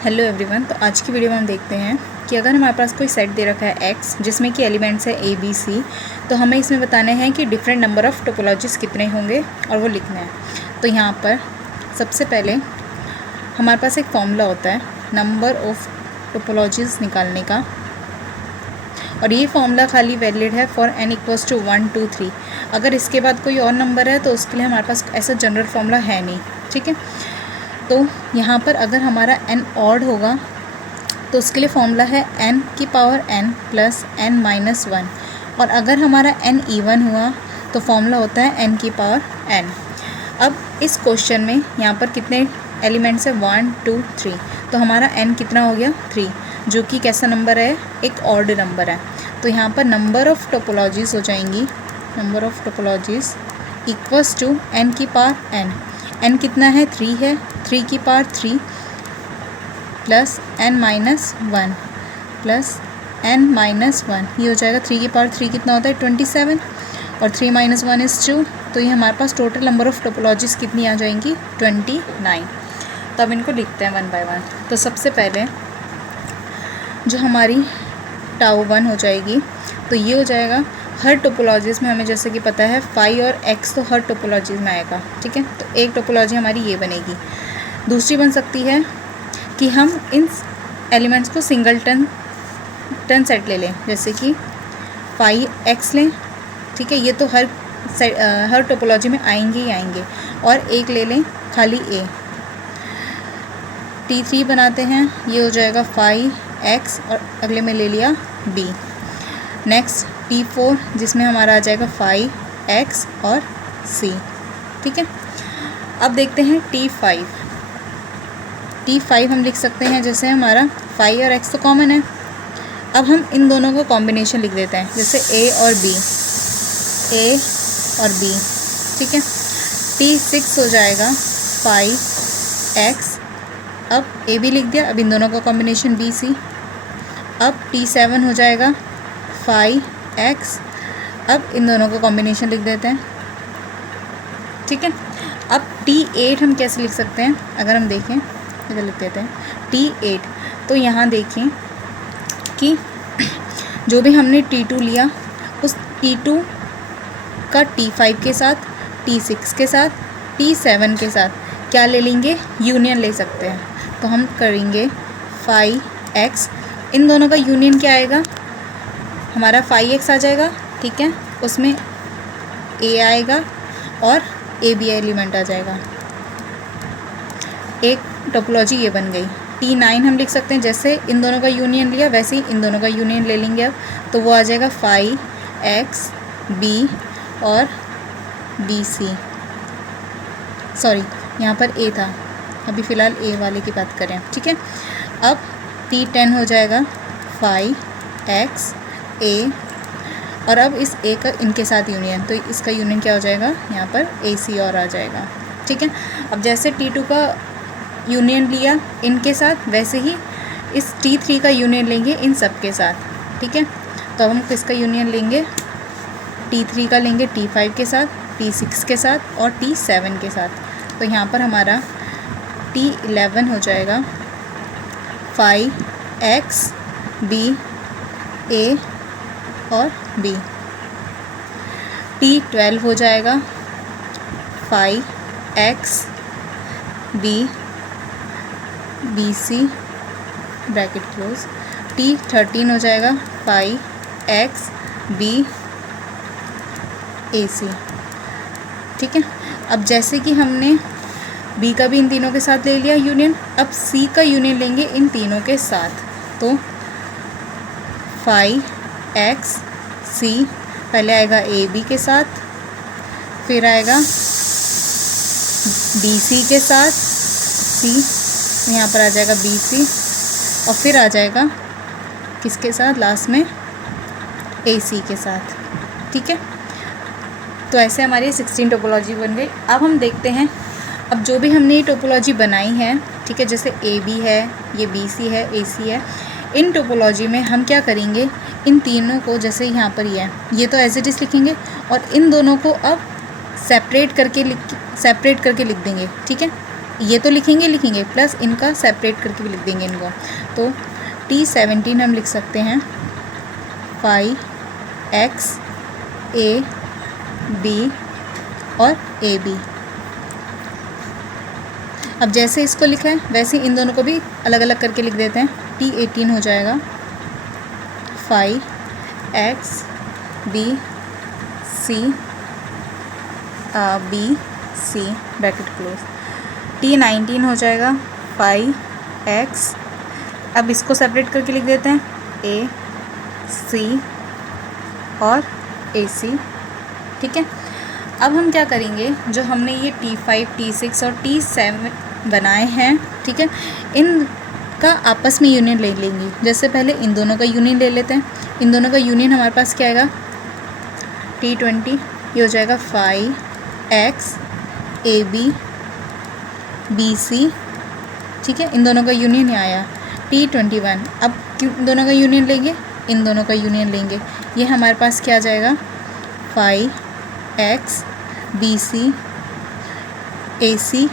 Hello everyone. तो आज की वीडियो में हम देखते हैं कि अगर हमारे पास कोई सेट दे रखा है एक्स जिसमें कि एलिमेंट्स है ए बी सी, तो हमें इसमें बताने हैं कि डिफरेंट नंबर ऑफ़ टोपोलॉजीज़ कितने होंगे और वो लिखना है। तो यहाँ पर सबसे पहले हमारे पास एक फॉर्मूला होता है नंबर ऑफ़ टोपोलॉजीज़ निकालने का, और ये फॉर्मूला खाली वैलिड है फॉर n इक्वल्स टू 1 2 3। अगर इसके बाद कोई और नंबर है तो उसके लिए हमारे पास ऐसा जनरल फॉर्मूला है नहीं, ठीक है। तो यहाँ पर अगर हमारा n ऑड होगा तो उसके लिए फॉर्मूला है n की power n plus n minus 1, और अगर हमारा n इवन हुआ तो फॉर्मूला होता है n की पावर n। अब इस क्वेश्चन में यहाँ पर कितने एलिमेंट्स है 1 2 3, तो हमारा n कितना हो गया 3, जो कि कैसा नंबर है, एक ऑड नंबर है। तो यहाँ पर नंबर ऑफ़ टोपोलॉजीज़ हो जाएंगी, number of topologies equals to n की पावर n। n कितना है 3 है, 3 की power 3 plus n minus 1 plus n minus 1, ये हो जाएगा 3 की पावर 3 कितना होता है 27, और 3 माइनस 1 इज़ 2। तो ये हमारे पास टोटल नंबर ऑफ़ टोपोलॉजीज़ कितनी आ जाएंगी 29। तो अब इनको लिखते हैं वन बाय वन। तो सबसे पहले जो हमारी टाउ 1 हो जाएगी, तो ये हो जाएगा हर टोपोलॉजीज़ में हमें जैसे कि पता है फाई और एक्स तो हर टोपोलॉजीज़ में आएगा, ठीक है। तो एक टोपोलॉजी हमारी ये बनेगी। दूसरी बन सकती है कि हम इन एलिमेंट्स को सिंगल टन सेट ले लें, जैसे कि फाई एक्स लें, ठीक है। ये तो हर टोपोलॉजी में आएंगे ही आएंगे। और एक ले लें खाली ए, T3 बनाते हैं, ये हो जाएगा फाई एक्स और अगले में ले लिया बी। नेक्स्ट T4 जिसमें हमारा आ जाएगा फाई एक्स और सी, ठीक है। अब देखते हैं T5 हम लिख सकते हैं, जैसे हमारा फाई और एक्स तो कॉमन है। अब हम इन दोनों को कॉम्बिनेशन लिख देते हैं, जैसे ए और बी, ठीक है। T6 हो जाएगा फाई एक्स, अब ए भी लिख दिया, अब इन दोनों का कॉम्बिनेशन बी सी। अब T7 हो जाएगा फाई एक्स, अब इन दोनों का कॉम्बिनेशन लिख देते हैं, ठीक है। अब T8 हम कैसे लिख सकते हैं, अगर हम देखें इधर लिख देते हैं T8। तो यहाँ देखें कि जो भी हमने T2 लिया उस T2 का T5 के साथ, T6 के साथ, T7 के साथ क्या ले लेंगे, यूनियन ले सकते हैं। तो हम करेंगे फाई एक्स, इन दोनों का यूनियन क्या आएगा, हमारा फाई एक्स आ जाएगा, ठीक है। उसमें ए आएगा और ए बी एलिमेंट आ जाएगा, एक टोपोलॉजी ये बन गई। T9 हम लिख सकते हैं, जैसे इन दोनों का यूनियन लिया वैसे ही इन दोनों का यूनियन ले लेंगे। अब तो वो आ जाएगा फाई एक्स बी और बी सी, सॉरी यहाँ पर ए था, अभी फ़िलहाल ए वाले की बात करें, ठीक है। अब T10 हो जाएगा फाई एक्स ए, और अब इस ए का इनके साथ यूनियन, तो इसका यूनियन क्या हो जाएगा, यहाँ पर ए सी और आ जाएगा, ठीक है। अब जैसे T2 का यूनियन लिया इनके साथ, वैसे ही इस T3 का यूनियन लेंगे इन सब के साथ, ठीक है। तो हम किसका यूनियन लेंगे, T3 का लेंगे T5 के साथ, T6 के साथ और T7 के साथ। तो यहाँ पर हमारा T11 हो जाएगा फाई एक्स बी ए और बी। T12 हो जाएगा phi X B B C bracket close. T13 हो जाएगा phi X B A C, ठीक है। अब जैसे कि हमने बी का भी इन तीनों के साथ ले लिया यूनियन, अब सी का यूनियन लेंगे इन तीनों के साथ। तो फाई एक्स सी पहले आएगा ए बी के साथ, फिर आएगा बी सी के साथ सी, यहाँ पर आ जाएगा बी सी, और फिर आ जाएगा किसके साथ लास्ट में, ए सी के साथ, ठीक है। तो ऐसे हमारी 16 टोपोलॉजी बन गई। अब हम देखते हैं, अब जो भी हमने ये टोपोलॉजी बनाई है, ठीक है, जैसे ए बी है, ये बी सी है, ए सी है, इन टोपोलॉजी में हम क्या करेंगे, इन तीनों को जैसे यहाँ पर ये तो एज इट इज़ लिखेंगे, और इन दोनों को अब सेपरेट करके लिख देंगे, ठीक है। ये तो लिखेंगे प्लस इनका सेपरेट करके भी लिख देंगे इनको। तो T17 हम लिख सकते हैं 5x A B और AB। अब जैसे इसको लिखा है वैसे इन दोनों को भी अलग अलग करके लिख देते हैं। T18 हो जाएगा 5x B C B C bracket close. T19 हो जाएगा 5x, अब इसको सेपरेट करके लिख देते हैं A C और AC। ठीक है, अब हम क्या करेंगे, जो हमने ये T5 T6 और T7 बनाए हैं, ठीक है, इनका आपस में यूनियन ले लेंगे। जैसे पहले इन दोनों का यूनियन ले लेते हैं। इन दोनों का यूनियन हमारे पास क्या आएगा, T20, ये हो जाएगा 5x AB BC। ठीक है, इन दोनों का यूनियन यहाँ आया T21। अब इन दोनों का यूनियन लेंगे, इन दोनों का यूनियन लेंगे, ये हमारे पास क्या आ जाएगा 5x BC AC।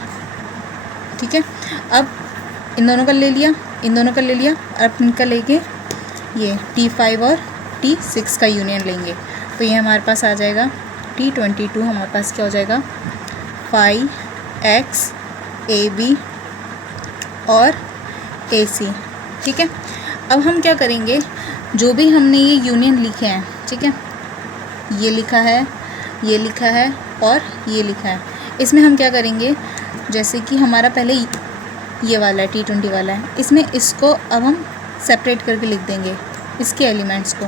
ठीक है, अब इन दोनों का ले लिया, इन दोनों का ले लिया, अब इनका लेके ये T5 और T6 का यूनियन लेंगे, तो ये हमारे पास आ जाएगा T22। हमारे पास क्या हो जाएगा 5x AB और AC। ठीक है, अब हम क्या करेंगे, जो भी हमने ये यूनियन लिखे हैं, ठीक है, ये लिखा है, ये लिखा है और ये लिखा है, इसमें हम क्या करेंगे, जैसे कि हमारा पहले ये वाला है T20 वाला है, इसमें इसको अब हम सेपरेट करके लिख देंगे इसके एलिमेंट्स को।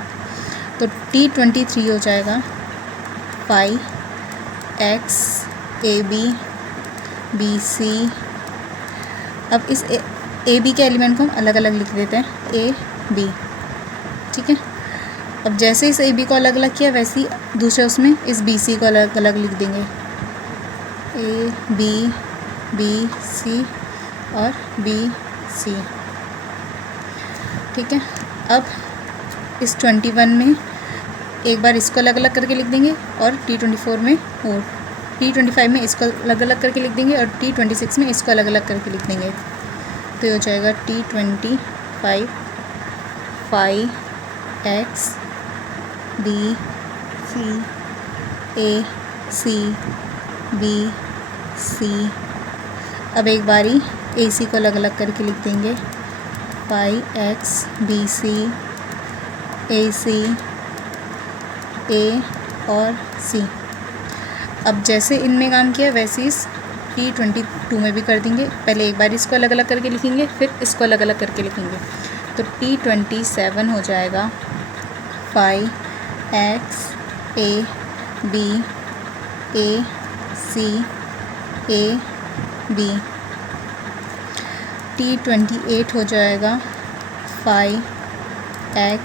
तो T23 हो जाएगा 5x AB BC। अब इस AB के एलिमेंट को हम अलग अलग लिख देते हैं AB। ठीक है, अब जैसे इस AB को अलग अलग किया वैसे ही दूसरे उसमें इस BC को अलग अलग लिख देंगे AB BC और BC। ठीक है, अब इस 21 में एक बार इसको अलग अलग करके लिख देंगे और T24 में और T25 में इसको अलग अलग करके लिख देंगे और T26 में इसको अलग अलग करके लिख देंगे। तो ये हो जाएगा T25 5x B C A C B C। अब एक बारी AC को अलग अलग करके लिख देंगे 5x B C A C A और C। अब जैसे इनमें काम किया वैसे इस T22 में भी कर देंगे। पहले एक बार इसको अलग अलग करके लिखेंगे, फिर इसको अलग अलग करके लिखेंगे। तो T27 हो जाएगा 5x A B A C A B। T28 हो जाएगा 5x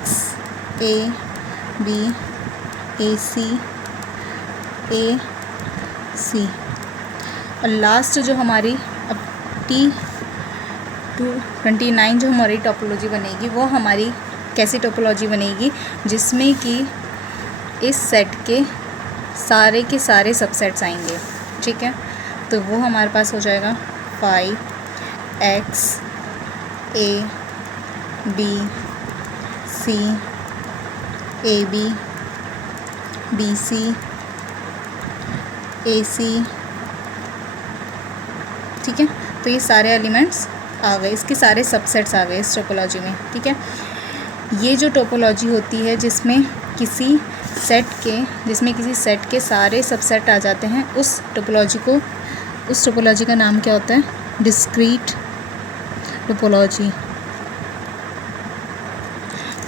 A B A C A C। और लास्ट जो हमारी अब T29 जो हमारी टोपोलॉजी बनेगी, वो हमारी कैसी टोपोलॉजी बनेगी, जिसमें कि इस सेट के सारे सबसेट्स आएंगे। ठीक है, तो वो हमारे पास हो जाएगा 5x A B C A B B C A C। ठीक है, तो ये सारे एलिमेंट्स आ गए, इसके सारे सबसेट्स आ गए इस टोपोलॉजी में। ठीक है, ये जो टोपोलॉजी होती है जिसमें किसी सेट के सारे सबसेट आ जाते हैं, उस टोपोलॉजी का नाम क्या होता है, डिस्क्रीट टोपोलॉजी।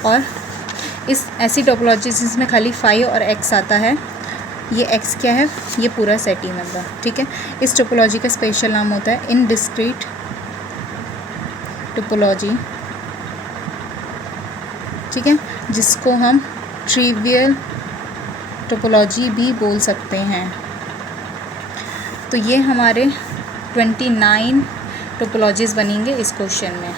और ऐसी टोपोलॉजी जिसमें खाली 5 और x आता है, ये x क्या है, ये पूरा सेट ही मतलब। ठीक है, इस टोपोलॉजी का स्पेशल नाम होता है इनडिस्क्रीट टोपोलॉजी। ठीक है, जिसको हम ट्रिवियल टोपोलॉजी भी बोल सकते हैं। तो ये हमारे 29 टोपोलॉजीज़ बनेंगे इस क्वेश्चन में।